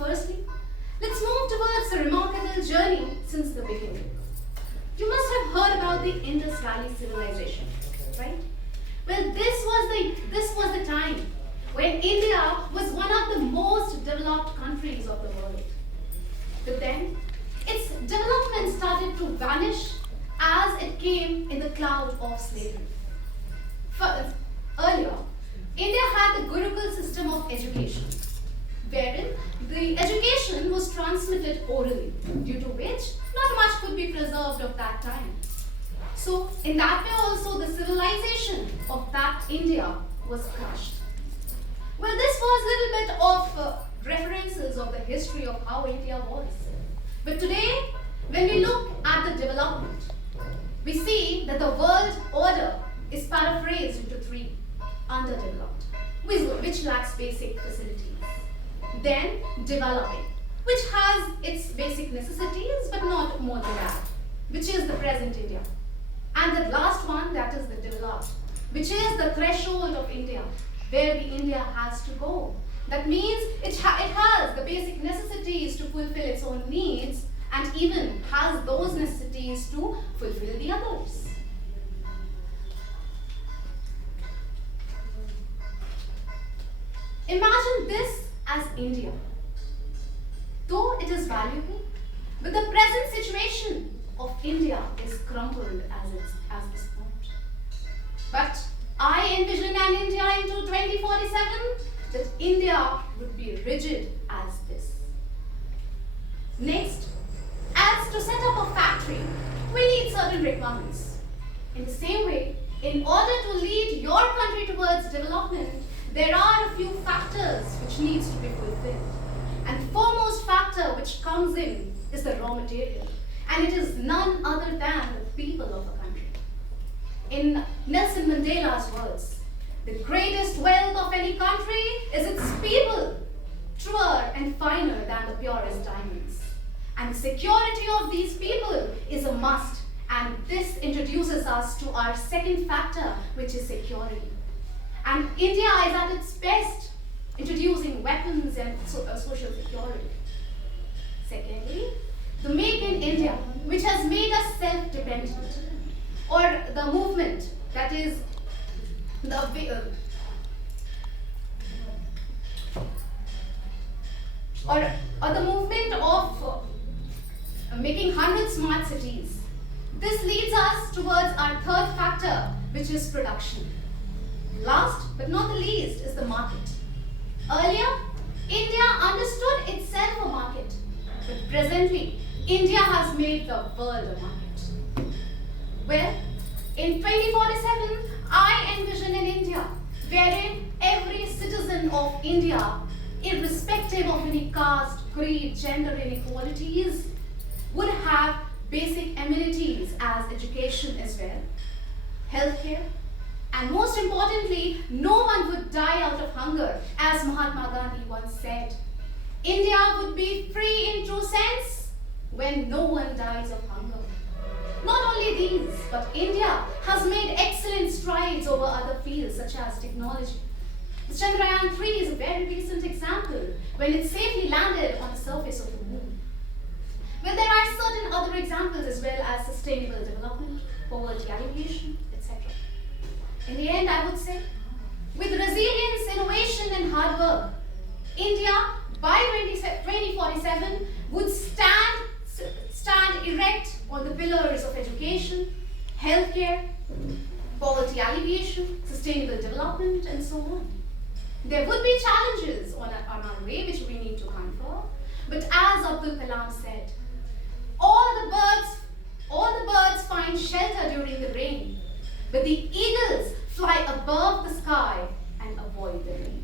Firstly, let's move towards a remarkable journey since the beginning. You must have heard about the Indus Valley civilization, right? Well, this was the time when India was one of the most developed countries of the world. But then, its development started to vanish as it came in the cloud of slavery. First, earlier, India had the Gurukul system of education, wherein the education was transmitted orally, due to which not much could be preserved of that time. So, in that way also, the civilization of that India was crushed. Well, this was a little bit of references of the history of how India was. But today, when we look at the development, we see that the world order is paraphrased into three: underdeveloped, which lacks basic facilities; then developing, which has its basic necessities but not more than that, which is the present India; and the last one, that is the developed, which is the threshold of India, where the India has to go. That means it has the basic necessities to fulfill its own needs, and even has those necessities to fulfill the others. Imagine this as India. Though it is valuable, but the present situation of India is crumpled as this point. But I envision an India into 2047 that India would be rigid as this. Next, as to set up a factory, we need certain requirements. In the same way, in order to lead your country towards development, there are a few factors which needs to be fulfilled. And the foremost factor which comes in is the raw material. And it is none other than the people of a country. In Nelson Mandela's words, the greatest wealth of any country is its people, truer and finer than the purest diamonds. And the security of these people is a must. And this introduces us to our second factor, which is security. And India is at its best introducing weapons and social security. Secondly, the Make in India, which has made us self-dependent, or the movement that is the or the movement of making 100 smart cities. This leads us towards our third factor, which is production. Last but not the least is the market. Earlier, India understood itself a market, but presently, India has made the world a market. Well, in 2047, I envision an India wherein every citizen of India, irrespective of any caste, creed, gender inequalities, would have basic amenities as education as well, healthcare, and most importantly, no one would die out of hunger, as Mahatma Gandhi once said. India would be free in true sense when no one dies of hunger. Not only these, but India has made excellent strides over other fields such as technology. The Chandrayaan-3 is a very recent example when it safely landed on the surface of the moon. Well, there are certain other examples as well as sustainable development, poverty alleviation, etc. In the end, I would say, with resilience, innovation, and hard work, India by 2047 would stand erect on the pillars of education, healthcare, poverty alleviation, sustainable development, and so on. There would be challenges on our way which we need to conquer, but as Abdul Kalam said, all the birds find shelter during the rain, but the eagles fly above the sky and avoid the rain.